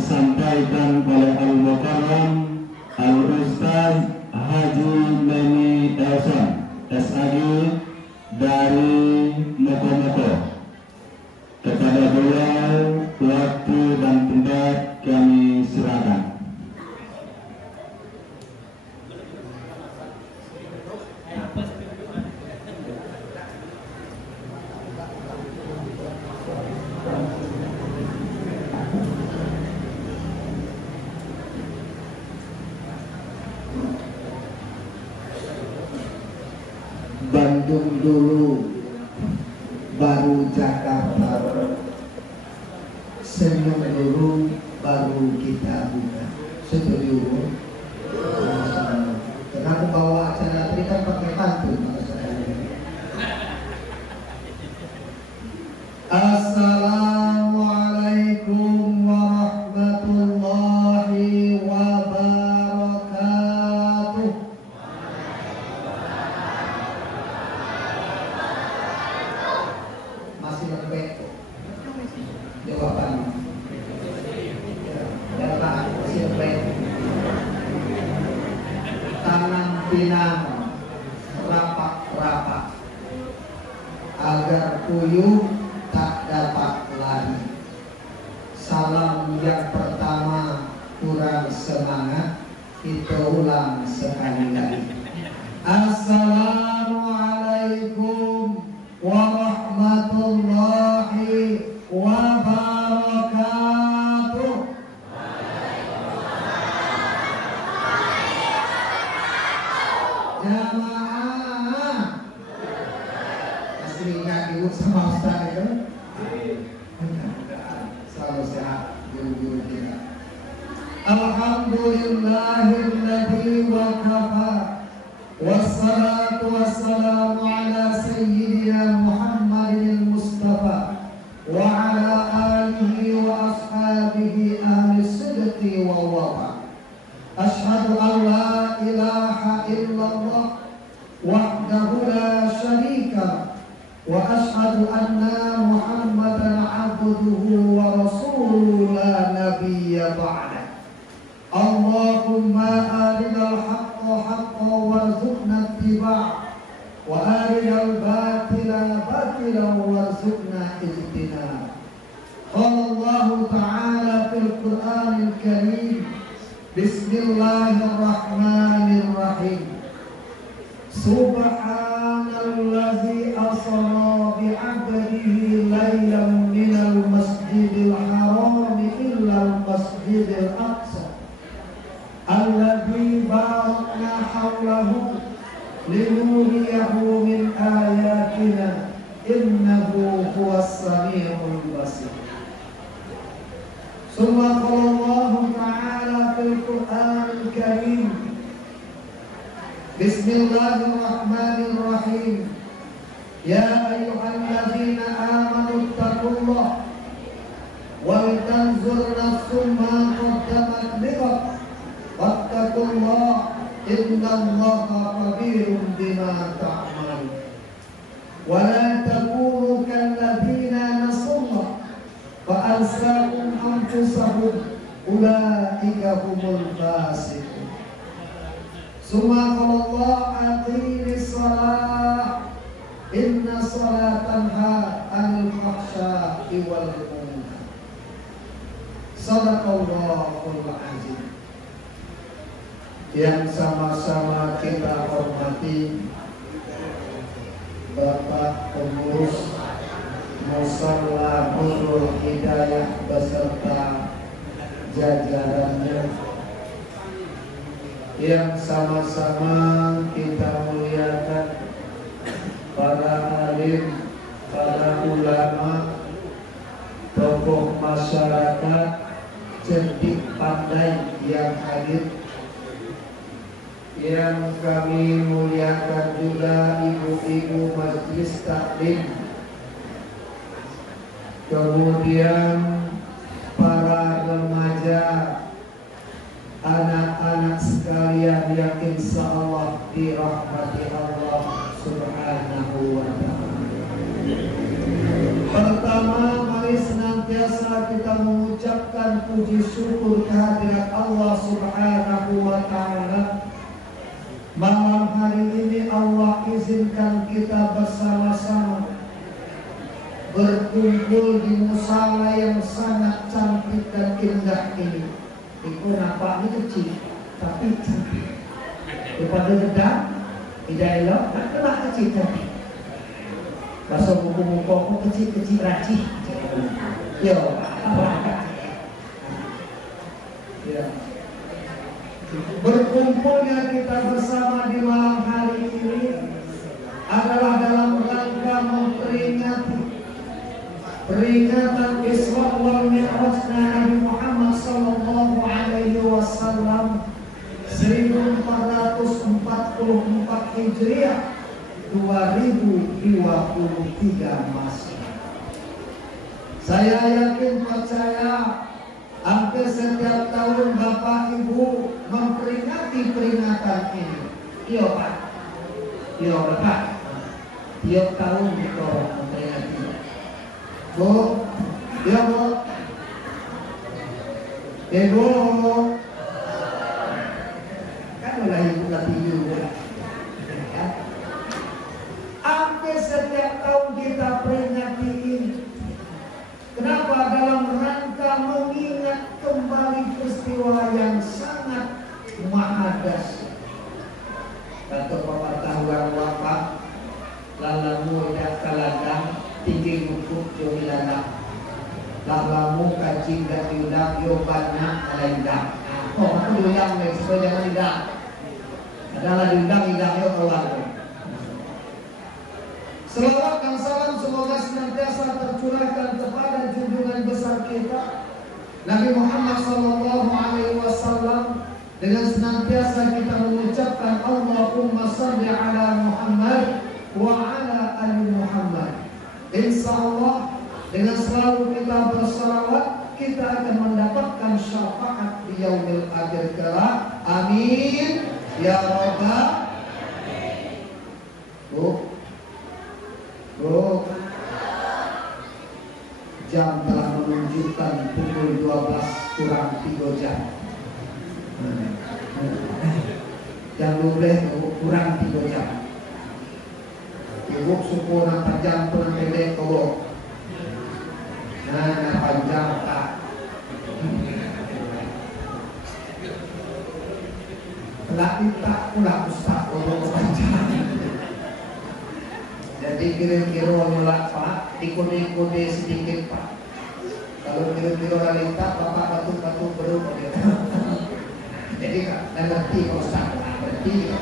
disampaikan oleh Al-Mukarram Al-Ustaz Haji Meni Elson SAG dari Mokomoko. Kepada beliau waktu dan tempat kami silakan. Bandung dulu baru Jakarta, senyum dulu baru kita buka. Setuju? Karena aku bawa acara tadi kan pakai pantun. Assalamualaikum warahmatullahi wabarakatuh. Masih lembek jawaban. Ya Pak, masih lembek. Tanam pinang rapak-rapak agar puyuh tak dapat lari. Salam yang pertama kurang semangat, kita ulang sekali lagi. Assalamualaikum warahmatullahi wabarakatuh. Jamaah masih ingat ibu sama ustaz itu? Selalu sehat guru-guru kita. Alhamdulillahilladzi wa kafa, wassalatu wassalamu ala sayyidina Muhammadin Mustafa wa ala alihi wa ashabihi ahli sidqi wa wafa. Ashhadu an la ilaha illallah wahdahu la syarika wa ashhadu anna Muhammadan abduhu wa rasuluhu la nabiyya ba'da. Allahumma arinal haqqa haqqan warzuqna ittiba' wa arinal batila batilan warzuqna ijtinab. Qala Allah ta'ala fil Qur'anil Karim, Bismillahirrahmanirrahim. Subhanallazi asra bi'abdihi laylan minal masjidil haram ilal masjidil aqsa alladzi barakna hawlahu linuriyahu min ayatina innahu huwas samiul basir. Summa qala Allah ta'ala fil Qur'anil Karim, Bismillahirrahmanirrahim. Ya ayyuhalladzina amanu taqullaha wal tanzur nafsum ma qaddamat lighad wattaqullaha innallaha khabirum bima ta'malun. Wa la takunu kalladzina nasullaha fa ansahum anfusahum ulaika humul fasiqun. Summa qala Allah aqimis shalah inna sholatan tanha 'anil fahsya'i wal munkar. Shadaqallahul azim. Yang sama-sama kita hormati Bapak Pengurus Musalla Nurul Hidayah beserta jajarannya, yang sama-sama kita muliakan para alim, para ulama, tokoh masyarakat, cerdik pandai yang hadir, yang kami muliakan juga ibu-ibu majelis taklim, kemudian para remaja, anak-anak sekalian yang insya Allah dirahmati Allah Subhanahu wa ta'ala. Pertama, mari senantiasa kita mengucapkan panjatkan puji syukur kehadirat Allah Subhanahu wa Ta'ala. Malam hari ini Allah izinkan kita bersama-sama berkumpul di musala yang sangat cantik dan indah ini. Itu nampaknya kecil, tapi cantik. Daripada gedang, tidak elok, tak kena kecil cantik. Bahasa buku-buku aku kecil-kecil racih. Yo, apa? Ya. Berkumpulnya kita bersama di malam hari ini adalah dalam rangka memperingati peringatan Isra wal Mi'raj Nabi Muhammad sallallahu alaihi wasallam 1444 Hijriah 2023 Masehi. Saya yakin percaya hampir setiap tahun Bapak Ibu memperingati peringatan ini. Iya Pak. Iya Bapak. Tiap tahun kita memperingati. Bu, iya Bu. Ibu. Kan udah ibu lagi juga. Hampir setiap tahun kita peringati ini. Kenapa? Dalam rangka mengingat kembali peristiwa yang sangat mahadahsyat. Kata pengetahuan Bapak, lalamu dak kaladang tinggi lukuk jo ilana. Lalamu kacing dak diundang yo banyak alaindang. Oh, aku diundang nih, supaya jangan diundang. Adalah diundang yo kawan. Selawat dan salam semoga senantiasa tercurahkan kepada junjungan besar kita Nabi Muhammad sallallahu alaihi wasallam, dengan senantiasa kita mengucapkan Allahumma shalli ala Muhammad wa ala ali Muhammad. Insyaallah dengan selalu kita bersalawat kita akan mendapatkan syafaat di yaumil akhir kelak. Amin ya rabbal alamin. Bro, jam telah menunjukkan pukul 12 kurang 3 jam. Jam 12 kurang 3 jam. Ibu syukur nak panjang kurang pendek kau. Nah, panjang tak. Pelatih tak pula ustaz kalau panjang. Jadi kira-kira nyolak Pak, dikode-kode sedikit Pak. Kalau kira-kira lalita, Bapak batuk-batuk beruk. Jadi Kak, ngerti Pak Ustaz, ngerti.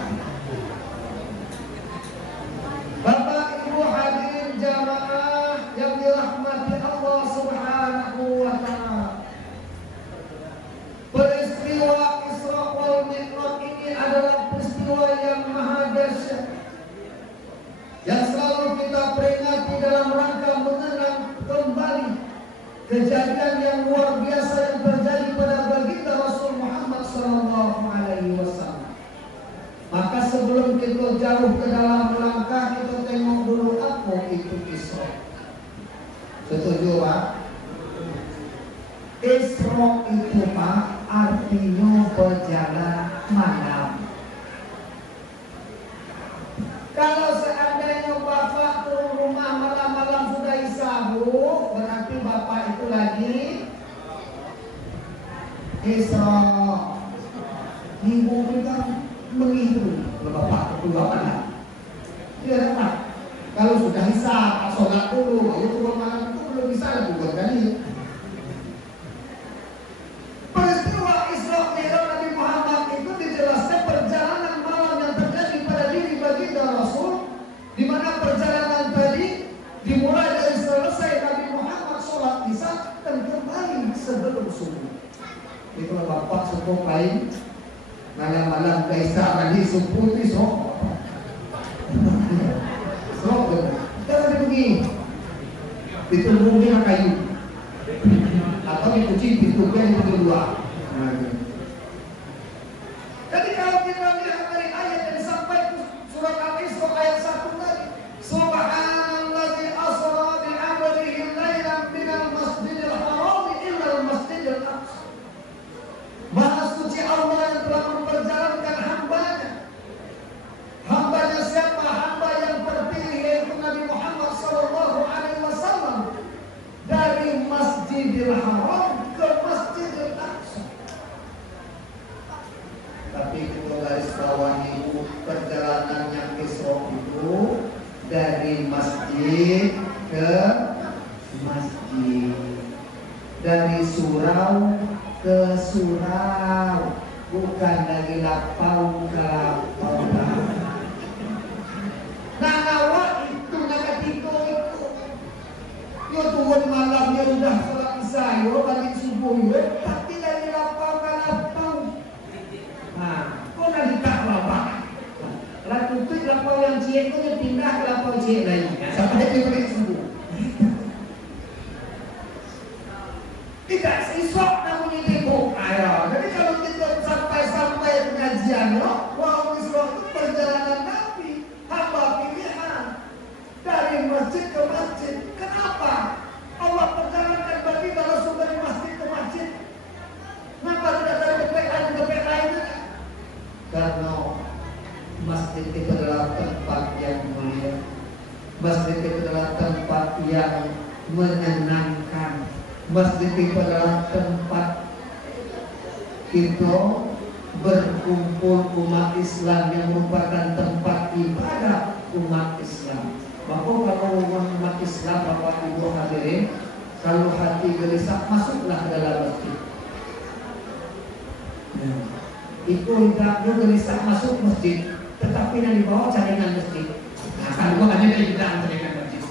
Bapak Ibu hadirin jamaah yang dirahmati Allah Subhanahu wa Ta'ala. Peristiwa Isra wal Mi'raj ini adalah peristiwa yang maha dahsyat, yang selalu kita peringati dalam rangka mengenang kembali kejadian yang luar biasa yang terjadi pada baginda Rasul Muhammad sallallahu alaihi wasallam. Maka sebelum kita jauh ke dalam langkah, kita tengok dulu apa itu Isra. Setuju Pak? Isra itu Pak artinya berjalan malam. Kalau seandainya Bapak turun rumah malam-malam sudah isabu, berarti Bapak itu lagi Isra. Minggu kita menghitung Bapak kedua malam. Tidak Pak. Kalau sudah hisab, sholat dulu, lalu turun malam itu belum bisa juga kali. Peristiwa Isra Mi'raj Nabi Muhammad itu dijelaskan perjalanan malam yang terjadi pada diri baginda Rasul, di mana perjalanan tadi dimulai dari selesai Nabi Muhammad sholat isya dan kembali sebelum subuh. Itulah Bapak subuh lain malam-malam ke isya nanti subuh itu sok. Jangan begini. Ditumbungnya kayu atau dicuci ditunggu yang kedua. Jadi kalau kita lihat dari ayat yang disampaikan surat Al-Isra ayat 1 tadi, Subhanallazi asra bi 'abdihi lailan minal masjidil haram ila al-masjidil aqsa. Masjidil Haram ke Masjidil Aqsa. Tapi kita garis bawahi perjalanan yang Isra itu dari masjid ke masjid, dari surau ke surau, bukan dari lapau ke lapau. Nah awak itu nak ketika itu, yo turun malam yo udah sholat isya yo balik subuh yo, tapi dari lapau ke lapau. Nah, kau nak ditak lapau. Lah tutup lapau yang ciek tu dia pindah ke lapau ciek lain. Sampai dia balik subuh. Tidak esok namanya tembok. Ayo, jadi kalau kita sampai pengajian, wow, Isra itu perjalanan Nabi, hamba pilihan dari masjid ke masjid. Kenapa? Allah perjalankan bagi Rasul dari masjid ke masjid. Kenapa tidak dari depek lainnya? Karena masjid itu adalah tempat yang mulia. Masjid itu adalah tempat yang menyenangkan. Masjid itu adalah tempat kita berkumpul umat Islam yang merupakan tempat ibadah umat Islam. Maka kalau umat Islam, Bapak Ibu hadirin, kalau hati gelisah, masuklah ke dalam masjid. Itu tidak gelisah masuk masjid, tetapi yang dibawa jaringan masjid. Nah, kalau ada yang tidak jaringan masjid,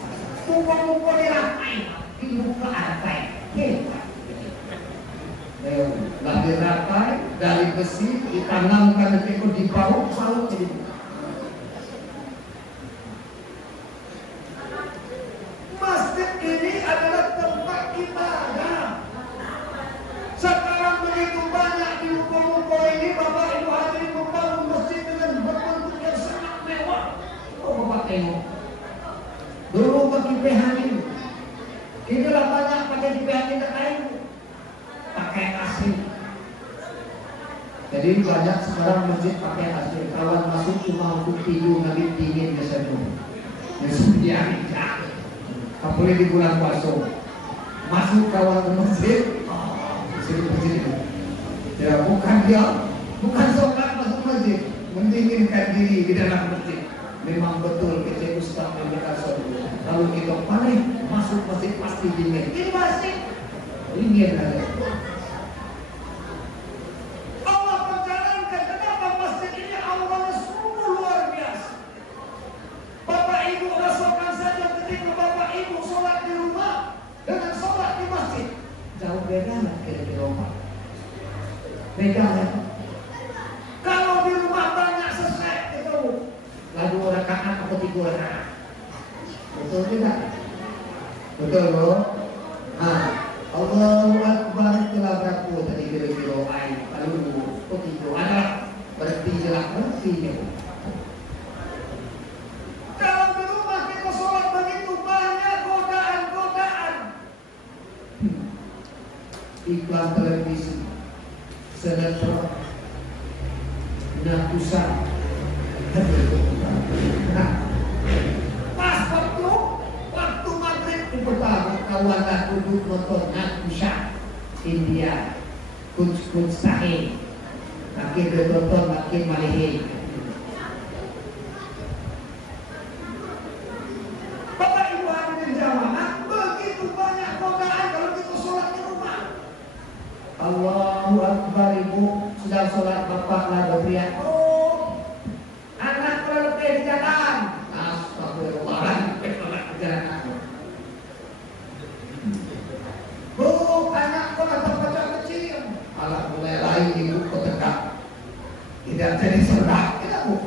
kumpul-kumpul diramai, dibuka rantai. Lagi rapai dari besi ditanamkan itu di bawah jadi. Masjid ini adalah tempat ibadah. Sekarang begitu banyak di ruko-ruko ini, Bapak Ibu hadirin membangun masjid dengan berbentuk yang sangat mewah. Oh, Bapak tengok. Dulu pakai PHN, inilah banyak pakai di PHN lain. Pakai AC. Jadi banyak sekarang masjid pakai AC. Kawan masuk cuma untuk tidur, nanti dingin biasanya. Yang apalagi di bulan puasa. Masuk kawan ke masjid, masjid. Ya bukan sholat masuk masjid, mendinginkan diri di dalam masjid. Memang betul kecil Ustaz memberikan sholat. Kalau kita panik masuk masjid pasti dingin. Ini masjid dingin ada. Beda lah kira-kira rumah. Beda lah. Kalau di rumah banyak selesai itu, lalu rakaat atau 3 rakaat. Betul tidak? Betul loh. Allahu Akbar itulah berapa tadi kira-kira air. Lalu kok 3 ada berarti jelas berarti. Kalau di rumah kita sholat begitu banyak godaan. Iklan televisi, sinetron, nakusan, nah, pas waktu maghrib itu pertama kawan aku duduk nonton nakusan India, kuch sahe, makin ditonton makin malihin. Bapak Ibu hadirin jamaah, begitu banyak godaan kalau kita sholat di rumah. Allahu Akbar, ibu sedang sholat, bapak lah berteriak, oh anak terlalu di jalan. Astagfirullah, sholat di jalan. Bu, anak sholat terpecah kecil. Alah mulai lain ibu ketegak. Tidak jadi sholat, tidak bu.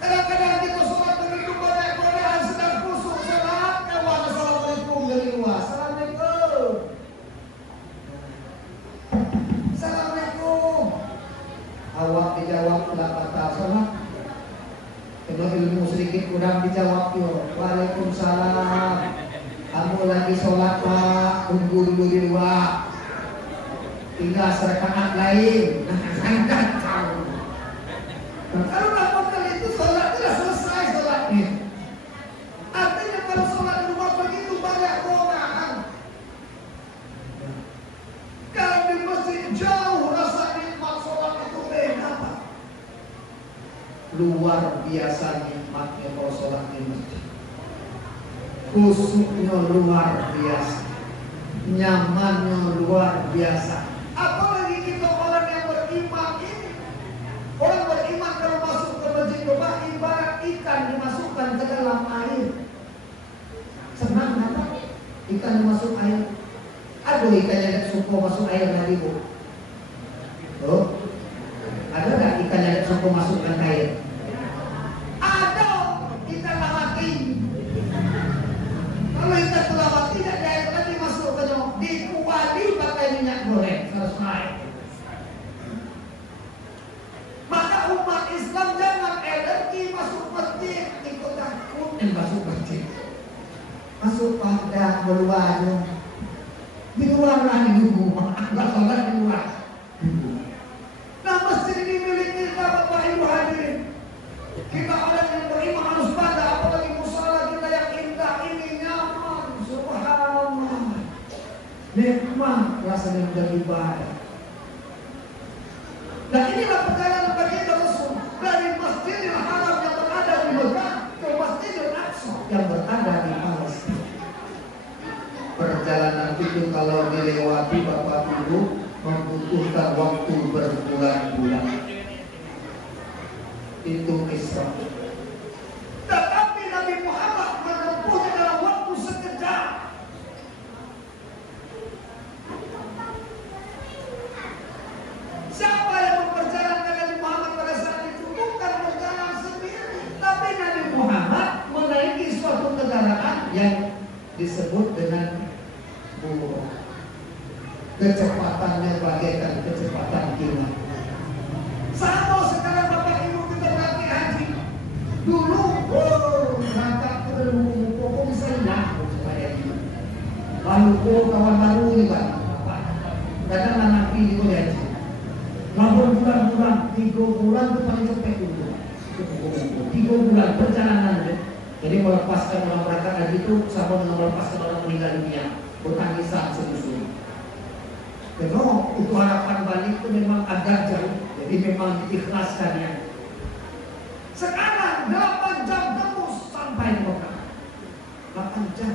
Kadang-kadang kita sholat begitu banyak godaan, sedang khusyuk sholat, kawan assalamualaikum dari luar. Awak dijawab tidak patah sholat. Kalau ilmu sedikit kurang dijawab yo. Waalaikumsalam. Kamu lagi sholat pak, tunggu dulu di luar. Tinggal serakaat lain. Sangat tahu. Kalau lakukan itu sholat sudah selesai sholatnya. Artinya kalau sholat di rumah begitu banyak godaan. luar biasa nikmatnya kalau sholat di masjid. Khusyuknya luar biasa, nyamannya luar biasa. Apalagi kita orang yang beriman ini. Orang beriman kalau masuk ke masjid ibarat ikan dimasukkan ke dalam air. Senang apa? Ikan masuk air. Aduh, ikan yang suka masuk air tadi bu. Oh, ada nggak ikan yang suka masukkan air? Ada, ikan lawati. Kalau ikan lawati tidak ada air lagi masuk ke dalam, dikuali pakai minyak goreng selesai. Maka umat Islam jangan alergi masuk masjid, ikut takut masuk masjid. Masuk pada meluarnya di luar lah di rumah, nggak sholat di luar. Nah masjid ini milik kita Bapak Ibu hadirin. Kita orang yang beriman harus pada, apalagi musala kita yang indah ini nyaman, subhanallah, nikmat rasanya beribadah. Dan inilah perjalanan baginda Rasul dari Masjidil Haram yang berada di Mekah ke Masjidil Aqsa yang berada di Palestina. Perjalanan itu kalau dilewati Bapak Ibu membutuhkan waktu berbulan-bulan. Itu Isra. Tetapi Nabi Muhammad menempuhnya dalam waktu sekejap. Siapa yang memperjalankan Nabi Muhammad pada saat itu? Bukan berjalan sendiri, tapi Nabi Muhammad menaiki suatu kendaraan yang disebut dengan buruk. Kecepatannya bagaikan kecepatan kilat. Sama sekarang Bapak Ibu kita berarti haji. Dulu, berangkat ke dalam pokok bisa hilang supaya ini. Lalu kawan baru ini Pak. Kadang anak ini boleh haji. Lalu bulan-bulan, 3 bulan itu paling cepet dulu. 3 bulan perjalanan. Jadi melepaskan orang berangkat haji itu sama dengan melepaskan orang meninggal dunia. Bertangisan seluruh. Karena itu harapan balik itu memang agak jauh. Jadi memang diikhlaskan ya. Sekarang 8 jam terus sampai di Mekah. 8 jam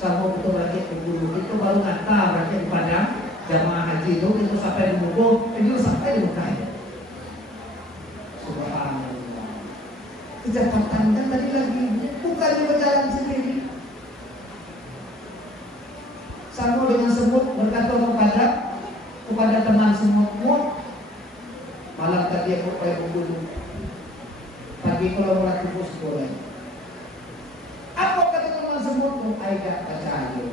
sama betul lagi ke dulu. Itu baru ngantar berarti di Padang. Jamaah haji itu sampai di Bogor, itu sampai di Mekah. Subhanallah. Kecepatan kan tadi lagi bukan di berjalan sendiri. Sama dengan semut berkata kepada teman semutmu, malam tadi aku kayak membunuh, pagi kalau mulai tubus boleh. Apa kata teman semutmu? Aida percaya.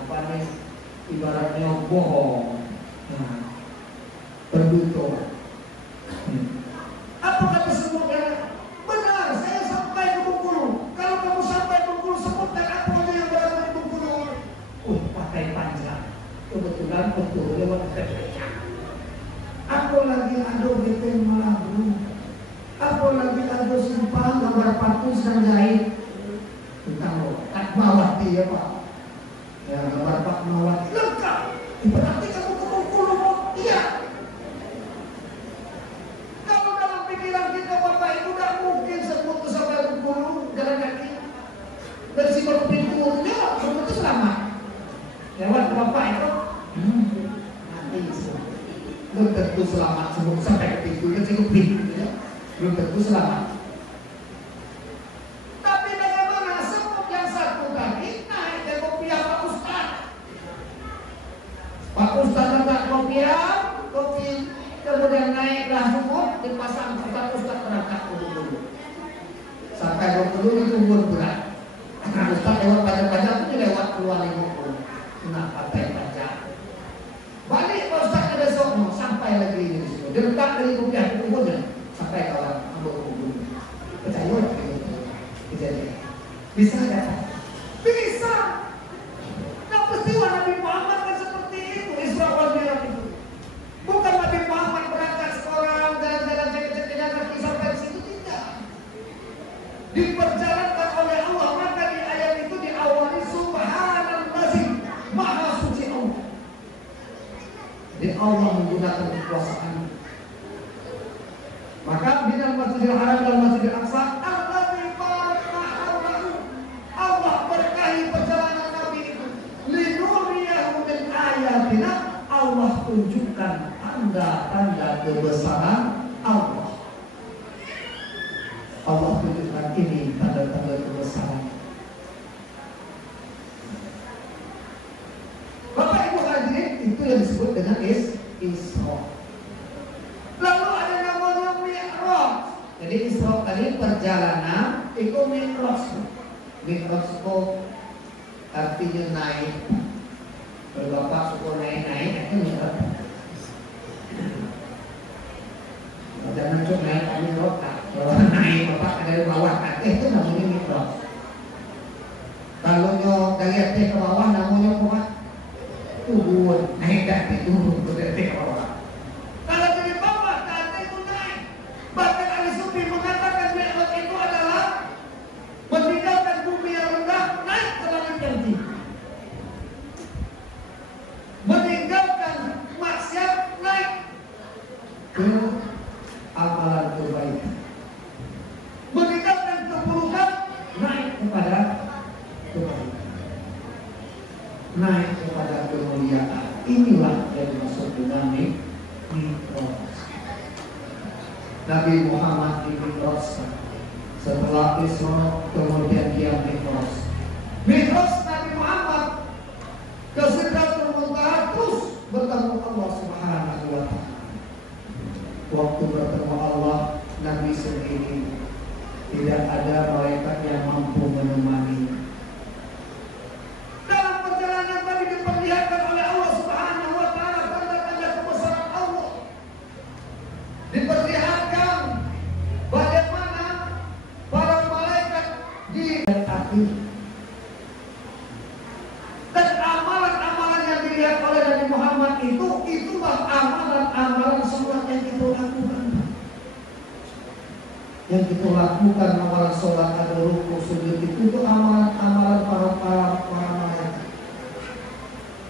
Apa nih? Ibaratnya bohong, berdusta. Apa kata semutnya? Benar, saya sampai ke Bengkulu. Kalau kamu sampai Bengkulu, sebutkan apa aja yang berada di Bengkulu. Pakai panjang. Kebetulan betul lewat kerja. Aku lagi ada BT malah belum. Aku lagi ada simpang gambar patung sedang jahit. Tentang Fatmawati ya Pak. Ya gambar Fatmawati lengkap. Berarti kamu ke Bengkulu mau? Iya. Kalau dalam pikiran kita Bapak Ibu tidak mungkin sebut sampai Bengkulu jalan kaki. Dari si pintu itu itu selamat. Lewat Bapak itu nanti belum tentu selamat sebelum sampai ke pintu kan cukup pintu ya. Belum tentu selamat. Tapi bagaimana semut yang satu tadi naik ke kopiah Pak Ustaz. Pak Ustaz letak kopi kemudian naiklah semut dipasang Pak Ustaz berangkat dulu. Sampai dulu itu umur berat. Pak Ustaz lewat pajak-pajak itu lewat keluar lingkungan. Nah, pakai pajak. Balik Pak Ustaz besok sampai lagi di situ. Dia letak dari rupiah itu pun sampai kawan ambil kubur. Percaya tak kejadian? Bisa nggak? Bisa. Nah peristiwa Nabi Muhammad kan seperti itu. Isra wal Mi'raj itu. Bukan Nabi Muhammad berangkat seorang jalan-jalan cek-ceknya kaki sampai situ, tidak. Diperjalankan oleh Allah. Maka di ayat itu diawali subhanallazi maha suci Allah. Jadi Allah menggunakan kekuasaan. Maka di dalam Masjidil Haram dan Masjidil Aqsa. Allah berkahi perjalanan Nabi itu. Linuriyahu min ayatina. Allah tunjukkan tanda-tanda kebesaran Allah. Allah tunjukkan ini tanda-tanda kebesaran. Bapak Ibu hadirin, itu yang disebut dengan Isra. Lalu ada namanya Mi'raj. Jadi Isra tadi perjalanan, itu Mi'raj. Mi'raj itu artinya naik. Kalau Bapak suka naik-naik, itu Mi'raj. Jangan cuma naik kami rotak. Kalau naik Bapak dari bawah itu namanya Mi'raj. Kalau dari atas ke bawah namanya apa? Turun. Naik dari turun ke atas ke bawah. Kalau dari bawah ke atas itu naik. Bahkan Ali Sufi mengatakan Mi'raj itu adalah meninggalkan bumi yang rendah naik ke langit yang tinggi. Meninggalkan maksiat naik ke amalan kebaikan. Meninggalkan keburukan naik kepada kebaikan. Naik kepada kemuliaan. Inilah yang dimaksud dengan Mi'raj. Nabi Muhammad di-Mi'rajkan. Setelah Isra kemudian dia Mi'raj. Mi'raj Nabi Muhammad ke Sidratul Muntaha terus bertemu Allah Subhanahu wa Ta'ala. Waktu bertemu Allah, Nabi sendiri, tidak ada malaikat yang mampu menemani. Dalam perjalanan tadi diperlihatkan oleh Allah Subhanahu wa Ta'ala tanda-tanda kebesaran Allah. Diperlihatkan bagaimana para malaikat dilekati. Dan amalan-amalan yang dilihat oleh Nabi Muhammad itulah amalan-amalan sholat yang kita lakukan. Yang kita lakukan amalan sholat ada rukuk sujud itu amalan-amalan para malaikat.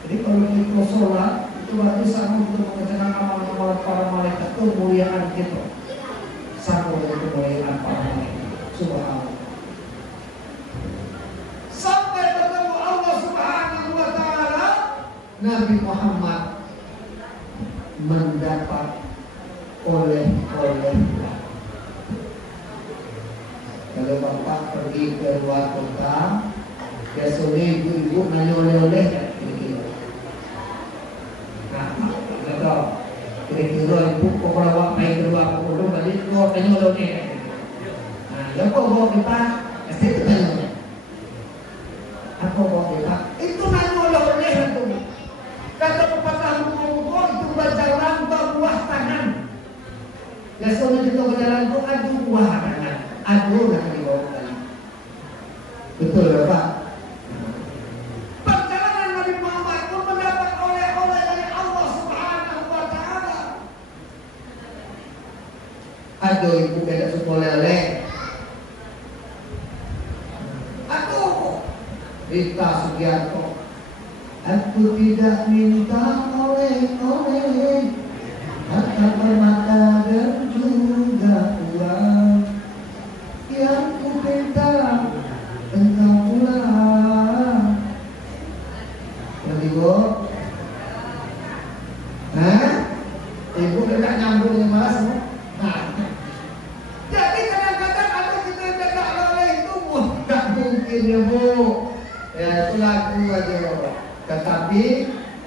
Jadi kalau kita sholat itu berarti sama untuk mengerjakan amalan-amalan para malaikat, kemuliaan kita sama dengan kemuliaan para malaikat. Subhanallah. Sampai bertemu Allah Subhanahu wa Ta'ala, Nabi Muhammad mendapat oleh-oleh. Kalau Bapak pergi ke luar kota, biasanya ibu-ibu nanya oleh-oleh kira-kira. Nah, betul. Kira-kira ibu kok kalau Bapak pergi ke luar kota, balik kok nanya oleh-oleh. Nah, ya kok bawa kita, pasti itu tanya. Apa bawa kita? Itu nanya oleh-oleh itu. Kata pepatah hukum itu berjalan berbuah tangan. Biasanya kita berjalan itu adu buah tangan. Adu nak dibawa kali. Betul ya Pak? Perjalanan Nabi Muhammad pun mendapat oleh-oleh dari Allah Subhanahu wa Ta'ala. Aduh ibu beda suka oleh-oleh. Aduh Rita Sugiarto, aku tidak minta oleh-oleh, harta permata dan juga uang. Yang ku minta engkau pulang. Ibu, ibu tidak nyambung dengan malas. Jadi kadang-kadang ada kita yang tidak oleh itu tidak mungkin ya Bu. Ya itu laku aja. Tetapi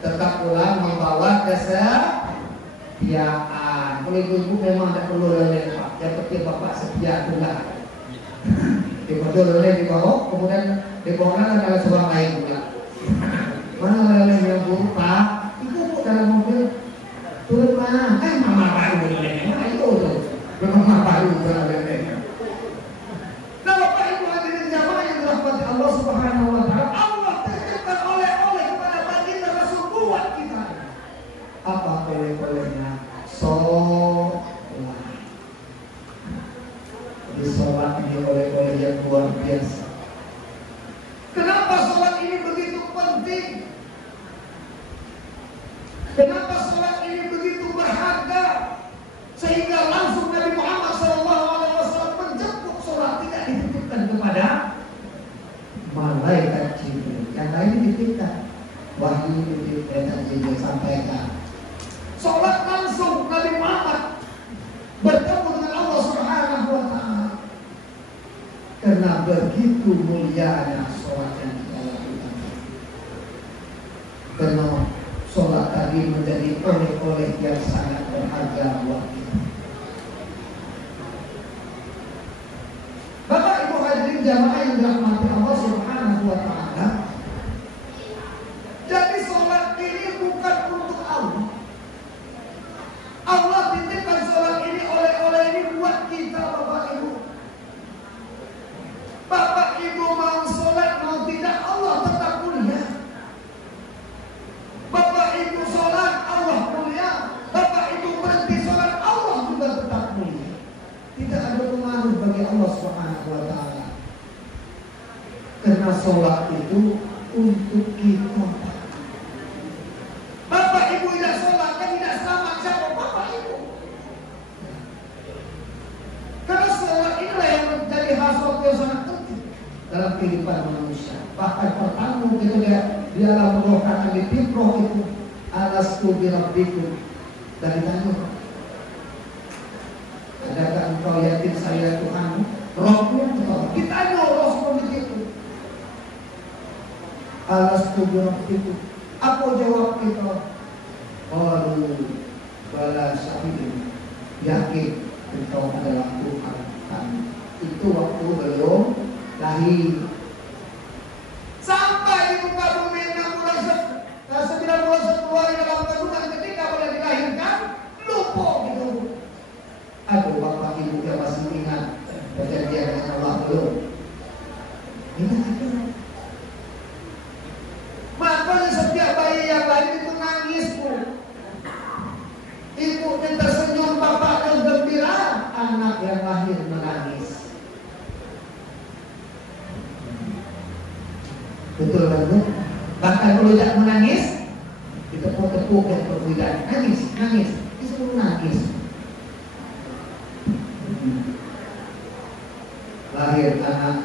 tetap pulang membawa kesetiaan. Kalau ibu-ibu memang tidak perlu oleh Pak. Yang penting Bapak setia pulang. Dibetul oleh dibawa, kemudian dibawa adalah seorang lain pula. Mana oleh yang Bu Pak? Itu Bu dalam mobil turun mana? Mama baru oleh. Nah itu tuh. Mama baru oleh. Nah Bapak Ibu hadirin jamaah yang dirahmati Allah Subhanahu wa Ta'ala, Allah titipkan oleh-oleh kepada baginda Rasul buat kita. Apa oleh-olehnya? Sholat. Di sholat ini oleh-oleh yang luar biasa. Kenapa sholat ini begitu penting? Kenapa sholat ini begitu berharga? Sehingga langsung Nabi Muhammad SAW malaikat Jibril. Yang lain dititipkan wahyu dari malaikat Jibril sampaikan. Sholat langsung Nabi Muhammad bertemu dengan Allah Subhanahu wa Ta'ala. Karena begitu mulianya sholat yang kita lakukan. Karena sholat tadi menjadi oleh-oleh yang sangat berharga buat kita. Bapak Ibu hadirin jamaah yang dirahmati Allah Subhanahu wa Ta'ala. Jadi sholat ini bukan untuk Allah. Allah titipkan sholat ini, oleh-oleh ini buat kita Bapak Ibu. Bapak Ibu mau sholat mau tidak, Allah tetap mulia. Bapak Ibu sholat, Allah mulia. Bapak Ibu berhenti sholat, Allah juga tetap mulia. Tidak ada pengaruh bagi Allah Subhanahu wa Ta'ala. Karena sholat itu untuk kita. Bapak Ibu tidak sholat, kan tidak selamat siapa? Bapak Ibu. Karena sholat inilah yang menjadi hasrat yang sangat penting dalam kehidupan manusia. Bahkan pertama ketika dia mendoakan di fitrah itu, alastu bi rabbikum, dan ditanya, adakah engkau yakin saya Tuhan? Rabbul, ditanya Rasul begitu. Alastu bi rabbikum, apa jawab kita? Qalu bala syahidin, yakin engkau adalah Tuhan kami. Itu waktu belum lahir. Sampai di muka bumi 9 bulan keluar dalam kandungan, ketika boleh dilahirkan, lupa gitu. Aduh, Bapak Ibu yang masih ingat perjanjian dengan Allah belum? Ingat itu. Makanya setiap bayi yang lahir itu nangis, Bu. Ibunya tersenyum, bapaknya gembira, anak yang lahir menangis. Betul kan, Bu? Bahkan kalau tidak menangis, ditepuk-tepuk dan berbudan. Nangis, nangis, disuruh nangis. Lahir anak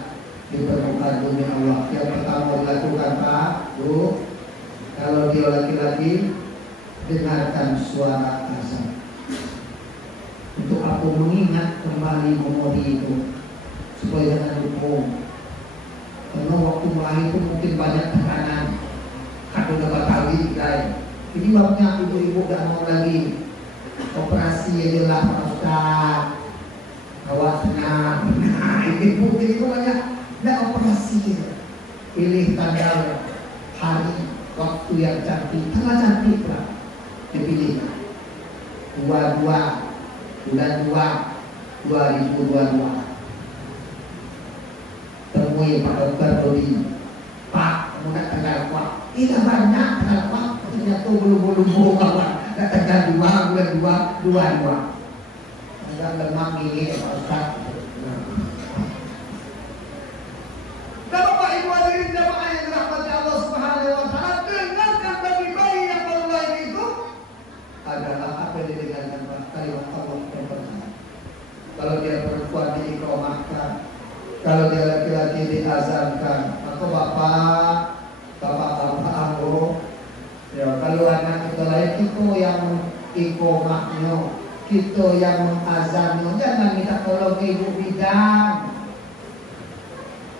di permukaan bumi Allah. Yang pertama dilakukan Pak, Bu, kalau dia laki-laki, dengarkan suara azan. Untuk aku mengingat kembali memori itu, supaya jangan lupa. Karena waktu melahir itu mungkin banyak tekanan, aku dapat kali guys. Jadi banyak ibu-ibu tidak mau lagi operasi aja lah Pak Ustaz. Awak tenang. Ibu itu banyak tidak operasi. Pilih tanggal, hari, waktu yang cantik, tanggal cantik lah dipilih. 22 bulan 2 2022. Temui Pak Dokter Dodi. Pak, kamu nak tanggal apa? Tidak banyak tanggal apa? Ternyata belum bawa. Nak tanggal 2 bulan 2 22. Tanggal lemak ini Pak Ustaz. Dan Bapak Ibu hadirin jamaah yang dirahmati Allah Subhanahu wa Ta'ala, dengarkan bagi bayi yang baru lahir itu adalah apa yang didengarkan kalimat Allah yang pertama. Kalau dia perempuan diikromahkan, kalau dia laki-laki diazankan, maka bapak ambo, ya kalau anak kita lahir kita yang ikromahnya, kita yang mengazannya, jangan minta tolong ibu bidan.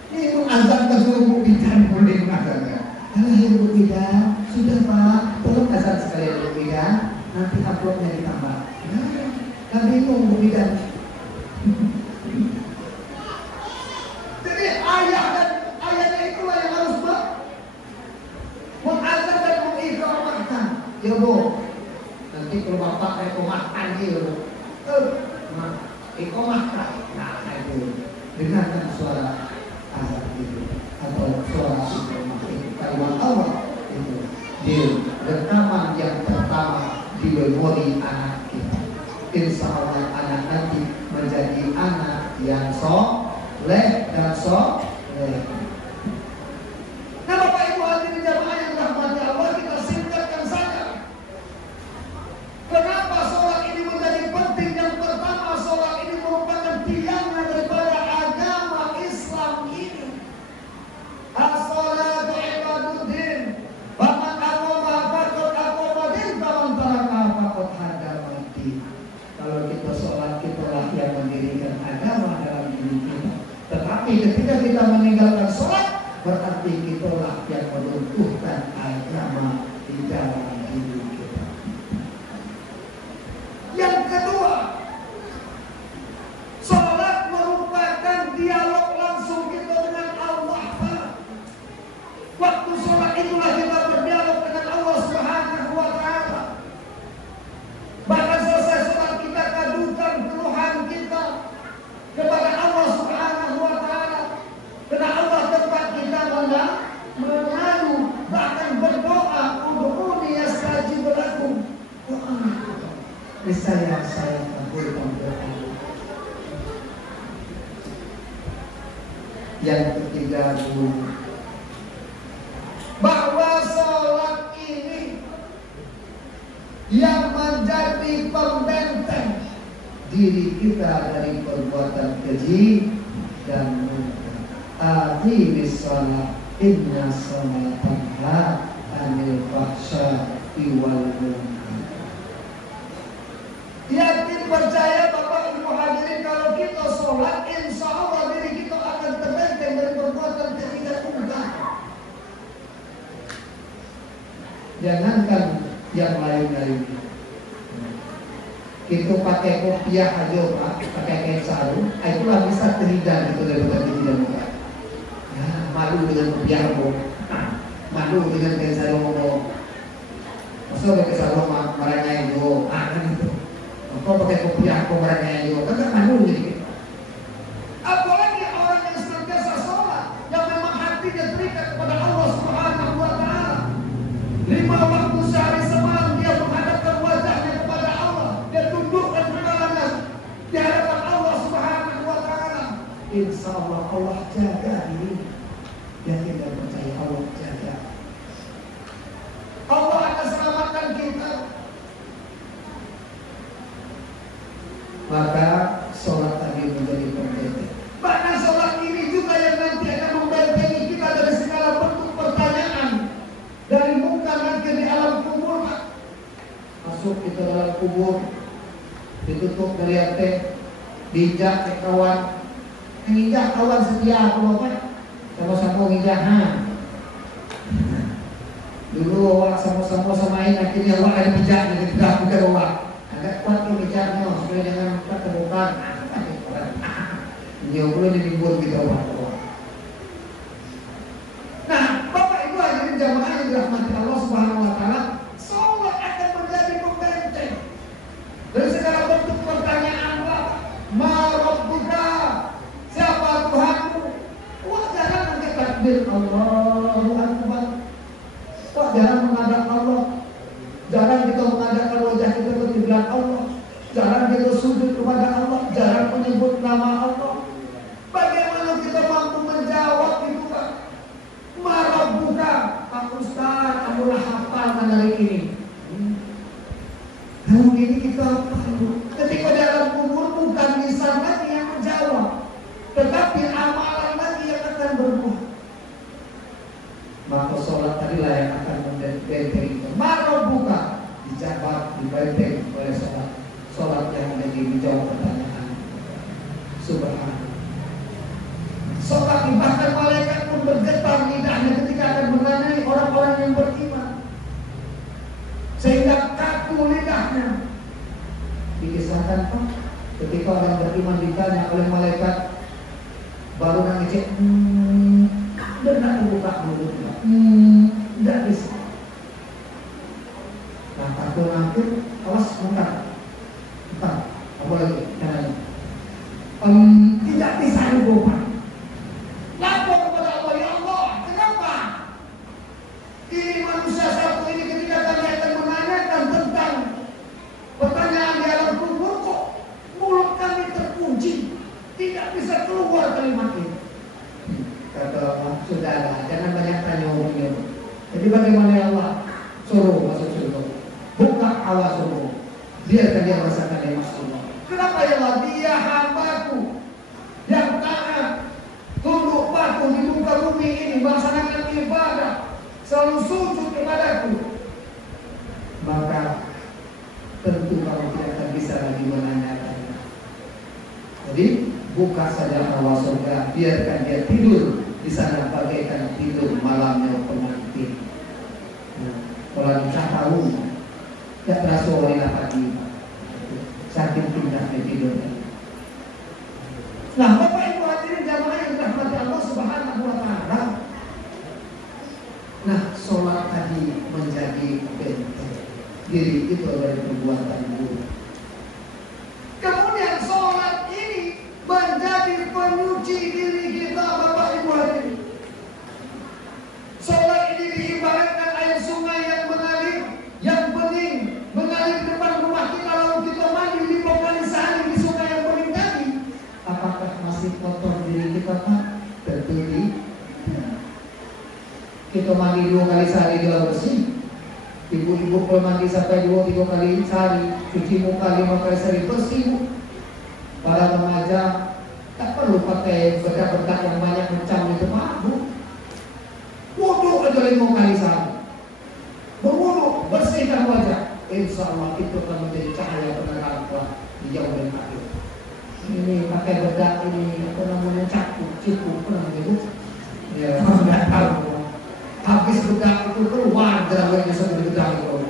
Ini mengazan ke seluruh ibu bidan boleh mengazankan. Kalau ibu bidan, sudah Pak, tolong azan sekali ibu bidan, nanti uploadnya ditambah. Nah, bingung ibu bidan. Jadi ayahnya itulah yang harus mengazan dan mengikromahkan. Ya Bu, nanti kalau bapak ikromahkan dia, ikromahkan. Nah itu dengarkan suara azan itu atau suara ikromah itu, kalimat Allah itu di rekaman yang pertama di memori anak kita. Insya Allah anak nanti menjadi anak yang soleh dan soleh. Nah Bapak Ibu hadirin jamaah yang dirahmati Allah, kita singkatkan saja. Kenapa sholat ini menjadi penting? Yang pertama, sholat ini merupakan tiang daripada agama Islam ini. saya kabulkan doa. Yang ketiga, bahwa sholat ini yang menjadi pembenteng diri kita dari perbuatan keji dan munkar. Aqimis shalah inna sholata tanha anil fahsya'i wal munkar. Yakin percaya Bapak Ibu hadirin, kalau kita sholat, insya Allah diri kita akan terbenteng dari perbuatan keji dan munkar. Jangankan yang lain-lain, kita pakai kopiah aja Pak, pakai kain sarung, itulah bisa terhindar itu dari perbuatan keji dan munkar. Ya, malu dengan kopiah Bu, malu dengan kain sarung Bu. Masa pakai sarung marahnya itu, kan itu. Kau pakai kopiah kau marahnya itu, kan malu jadi. Apalagi orang yang senantiasa sholat, yang memang hatinya terikat kepada Allah Subhanahu wa Ta'ala. 5 waktu sehari semalam dia menghadapkan wajahnya kepada Allah, dia tundukkan kepalanya di hadapan Allah Subhanahu wa Ta'ala. Insya Allah Allah jaga diri. Yang tidak percaya Allah jaga. Allah akan selamatkan kita. Maka sholat tadi menjadi penting. Bahkan sholat ini juga yang nanti akan membentengi kita dari segala bentuk pertanyaan, dari muka nanti di alam kubur. Masuk kita dalam kubur, ditutup dari hati, diinjak ke kawan, menginjak kawan setia aku Bapak, sama-sama nginjak. Dulu awak sama-sama main, akhirnya awak ada bijak, jadi tidak bukan awak. Agak kuat ke bijaknya, supaya jangan terbuka. Jauh pula dibur kita awak. Nah, Bapak Ibu hadirin jamaah yang dirahmati Allah Subhanahu wa Ta'ala, sholat akan menjadi pembenteng dari segala bentuk pertanyaan. Ma rabbuka, siapa Tuhanmu? Wah, jangan angkat takbir Allahu Akbar. Wah, jangan menghadap Allah. Jarang kita menghadapkan wajah kita ke kiblat Allah. Jarang kita sujud kepada Allah. Jarang menyebut nama Allah. Bagaimana kita mampu menjawab itu Pak? Marabbuka, Pak Ustaz, kamulah hafalkan hari ini. Hari ini kita hafal. Ketika dalam kubur bukan lisan lagi yang menjawab, tetapi amalan lagi yang akan berbuah. Maka sholat tadilah yang akan membenteng itu. Marabbuka dijabat, dibenteng oleh sholat. Sholat yang menjadi menjawab pertanyaan. Subhanallah. Sholat bahkan malaikat pun bergetar lidahnya ketika akan menanyai orang-orang yang beriman, sehingga kaku lidahnya. Dikisahkan Pak, ketika orang beriman ditanya oleh malaikat, baru nangis, tidak membuka mulutnya, tidak bisa. Nah, kaku nanti, awas bukan, apa lagi? Tidak bisa dibuka. Lapor kepada Allah, ya Allah, kenapa ini manusia satu ini ketika kami akan menanyakan tentang pertanyaan di alam kubur, kok mulut kami terkunci, tidak bisa keluar kalimat ini. Kata Allah, sudahlah, jangan banyak tanya umumnya. Jadi bagaimana ya Allah? Suruh masuk surga, buka awas suruh, biarkan dia merasakan nikmat Allah. Kenapa ya Allah? Dia hambaku yang taat, tunduk patuh di muka bumi ini, melaksanakan ibadah, selalu sujud kepadaku. Maka tentu kamu tidak akan bisa lagi menanyakan. Jadi buka saja hawa surga, biarkan dia tidur di sana bagaikan tidur malamnya pengantin. Kalau kita tahu, tidak terasa oleh pagi, saking pindahnya tidurnya. Nah, Bapak Ibu hadirin jamaah yang dirahmati Allah Subhanahu wa Ta'ala. Nah, sholat tadi menjadi benteng diri itu dari perbuatan buruk. Kemudian sholat ini menjadi penyuci diri kita, Bapak Ibu hadirin. Sholat ini diibaratkan air sungai yang mengalir, yang bening, mengalir di depan rumah kita lalu kita mandi. mandi 2 kali sehari dia bersih. Ibu-ibu kalau mandi sampai 2-3 kali sehari, cuci muka 5 kali sehari bersih. Para remaja tak perlu pakai bedak-bedak yang banyak macam itu mabuk. Wudu aja 5 kali sehari. Berwudu, bersihkan wajah. Insya Allah itu akan menjadi cahaya penerang di jauh dari akhir. Ini pakai bedak ini apa namanya cipu apa namanya itu? Ya, nggak tahu. Habis bedak itu keluar jerawatnya sampai bedak itu.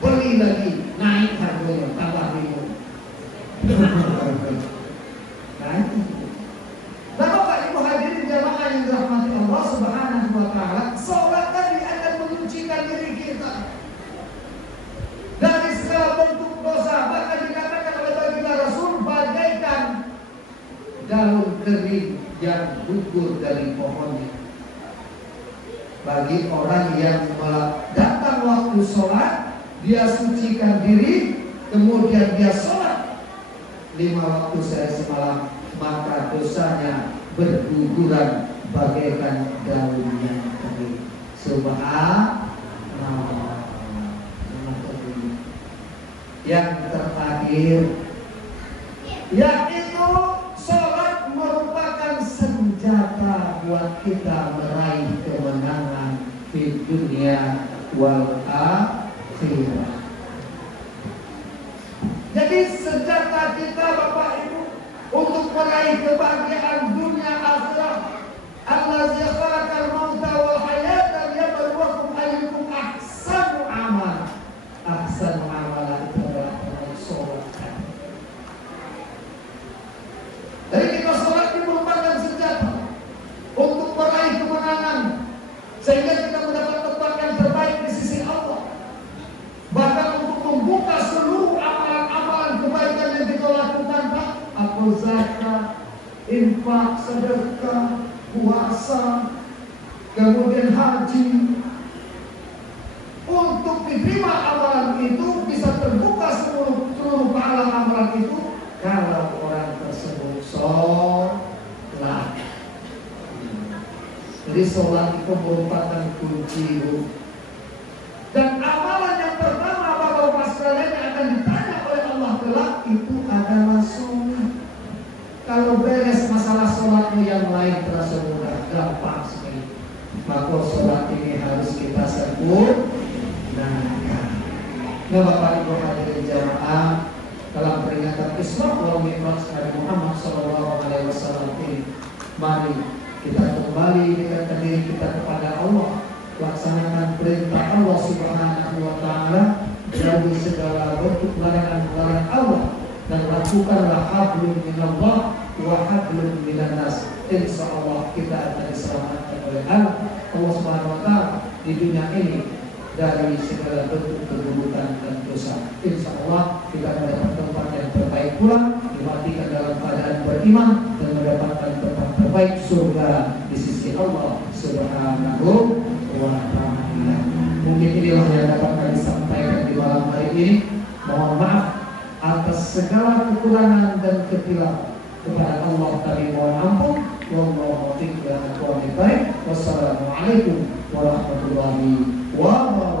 Beli lagi, naik harganya, tambah bingung. Nah, Bapak Ibu hadirin jamaah yang dirahmati Allah Subhanahu wa taala, salat tadi akan menyucikan diri kita dari segala bentuk dosa. Bahkan dikatakan oleh baginda Rasul bagaikan daun kering yang gugur dari pohonnya. Bagi orang yang datang waktu sholat, dia sucikan diri, kemudian dia sholat 5 waktu sehari semalam, maka dosanya berguguran bagaikan daun yang kering. Subhanallah. Yang terakhir, yaitu sholat merupakan senjata buat kita meraih kemenangan di dunia wal akhirah. Jadi senjata kita Bapak Ibu untuk meraih kebahagiaan dunia akhirat. Allazi khalaqal mauta wal hayata liyabluwakum ayyukum ahsanu amala. Ahsanu amala itu adalah sholat. Jadi kita sholat ini merupakan senjata untuk meraih kemenangan, sehingga kita mendapat tempat yang terbaik di sisi Allah. Bahkan untuk membuka seluruh amalan-amalan kebaikan yang kita lakukan, apa zakat, infak, sedekah, puasa, kemudian haji. Untuk diterima amalan itu bisa terbuka seluruh pahala amalan itu kalau orang tersebut sholat. Jadi sholat itu merupakan kunci. Dan amalan yang pertama Bapak-Bapak sekalian yang akan ditanya oleh Allah kelak itu adalah sholat. Kalau beres masalah sholatmu yang lain terasa mudah, gampang sekali. Maka sholat ini harus kita sempurnakan. Nah Bapak Ibu hadirin jamaah, dalam peringatan Isra wal Mi'raj Nabi Muhammad SAW ini, mari kita kembali dekatkan diri kita kepada Allah, laksanakan perintah Allah Subhanahu wa taala, jauhi segala bentuk larangan-larangan Allah, dan lakukanlah hablum minallah wa hablum minannas. Insya Allah kita akan diselamatkan oleh Allah Subhanahu wa taala di dunia ini dari segala bentuk keburukan dan dosa. Insya Allah kita mendapat tempat yang terbaik pula, dimatikan dalam keadaan beriman dan mendapatkan tempat terbaik surga di sisi Allah Subhanahu wa taala. Mungkin inilah yang dapat kami sampaikan di malam hari ini. Mohon maaf atas segala kekurangan dan ketilapan. Kepada Allah kami mohon ampun. Wallahu a'lam bishawab. Wassalamualaikum warahmatullahi wabarakatuh.